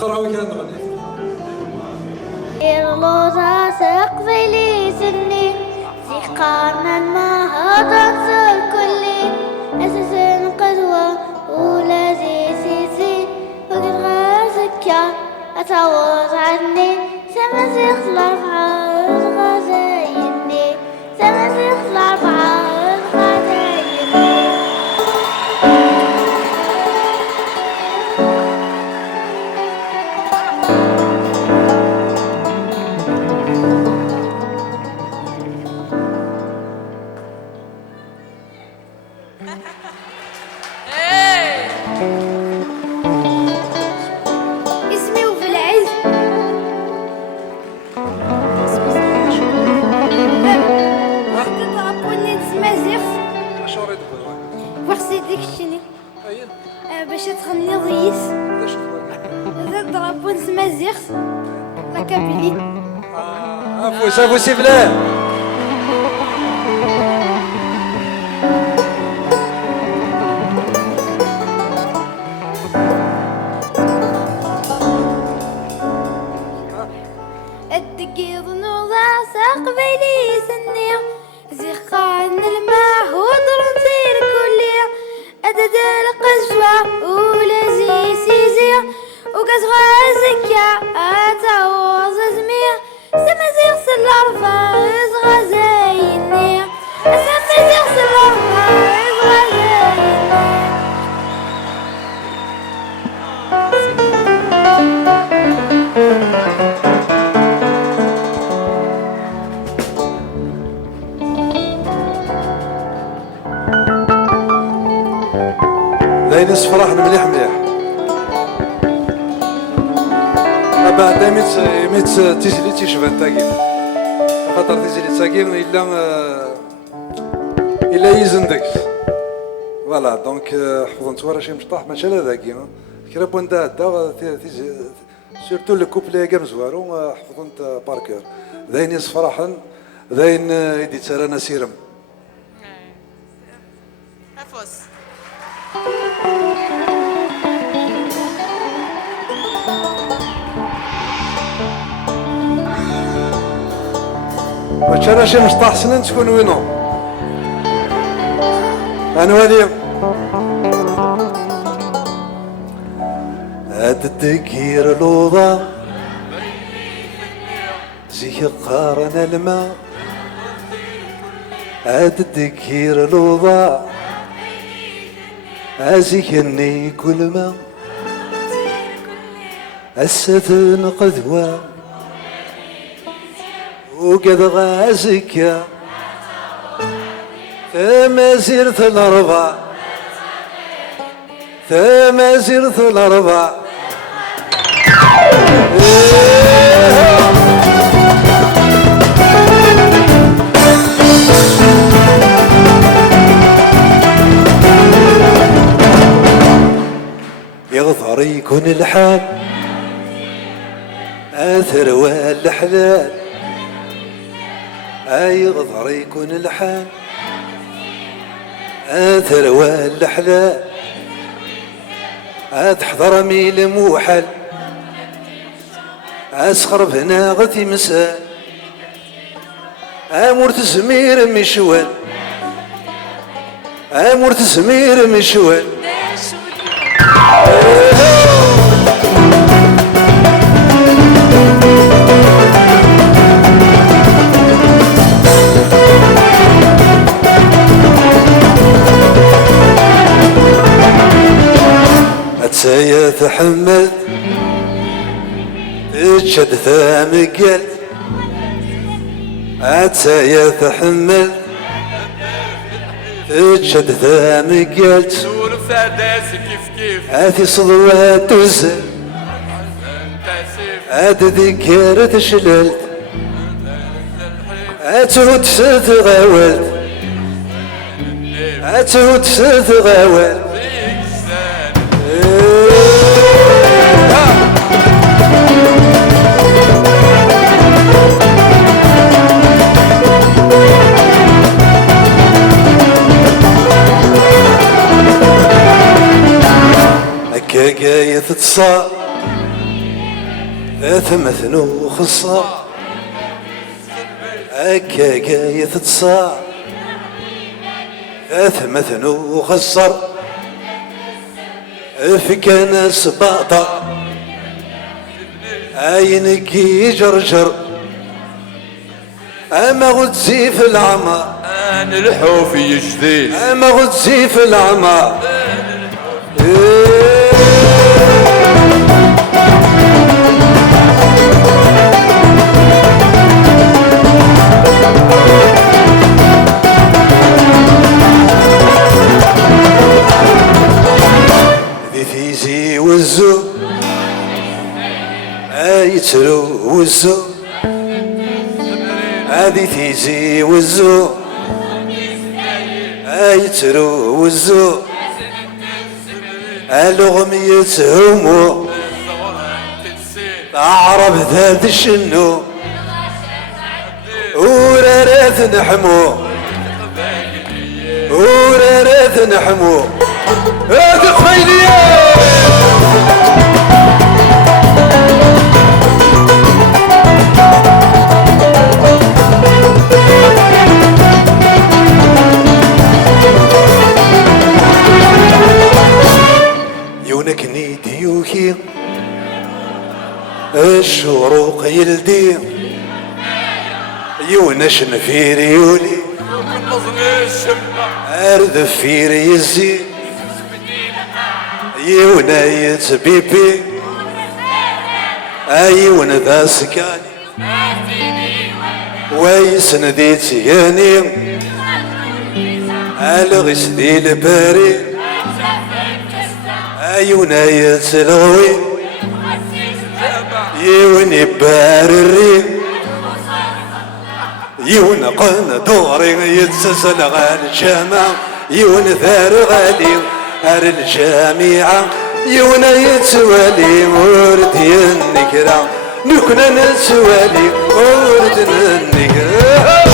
قراوي كان نغني يرلوزا سقفلي سني سيقارنا ما هضت الكلي أساسا قدوة ولا زي وقت غازك يا أتعوض عني سمسيخ الأربعة غزايني سمسيخ الأربعة باش تغني ضيس ضربون سمازيغ لا كابيلي عفوا سي فلان الدقيض نوضع ساقبلي سنية زيقان الماء ودرنتير كلية أدد القزوة ولا زي وقزغى زكية أتعوض زمية سمزيغ الأربع إزغى زينية سمزيغ الأربع إزغى زينية داينس فرح مليح بعد ميت تيجي تيشبه تاكين خاطر تيجي تاكين الا يزندك فوالا دونك حفظت ورا شي مشطاح ماشي لا ذاكي كرا بوان دا تيجي سورتو لو كوبلي كاع مزوارو حفظت باركور داينس فرحا داين يدي ترانا سيرم افوس واش راه شي مشطاح سنين تكون وينو انا وليم هاد الدكير لوضا زي قارن الماء هاد الدكير لوضا ازيكني كل ما السفن قذوة وقد غازك ثم زرت الأربع ثم زرت الأربع يغفر يكون الحال آثر والحلال يغفر يكون الحال آثر والحلال تحضر ميل موحل أسخر هنا غتي مساء أمورت زمير مشوال أمورت زمير مشوال أتسايا تحمل تشد ثام قلت أتسايا تحمل تشد ثام قلت سولف ساداسي كيف هاتي صلوات وزن هاد ذكر تشللت أتهد ستغاولت أتهد ستغاولت هكاكا تتصار ثمثن وخصار هكاكا تتصار ثمثن وخسر فيك ناس باطا عينك يجرجر اما غتزي في العمى انا الحوفي جديد اما غتزي في العمى ذي فيزي وزو يترو وزو هذه تيزي وزو يترو وزو الأغمية همو تعرف ذات الشنو ورارات نحمو ورارات نحمو هذا خيلية يونكني ديوكي الشروق يلدي يونش نفير يولي أرد فير يزي يونا يتبيبي أيون ذا سكاني ويسن دي تياني الغش دي الباري أيونا يتلغوي يون يبارري يون قن دوري يتسلسل غال الجامع يون ثار غالي هر الجامعة يون يتوالي ورد النكرة نكنا نتوالي ورد النكرة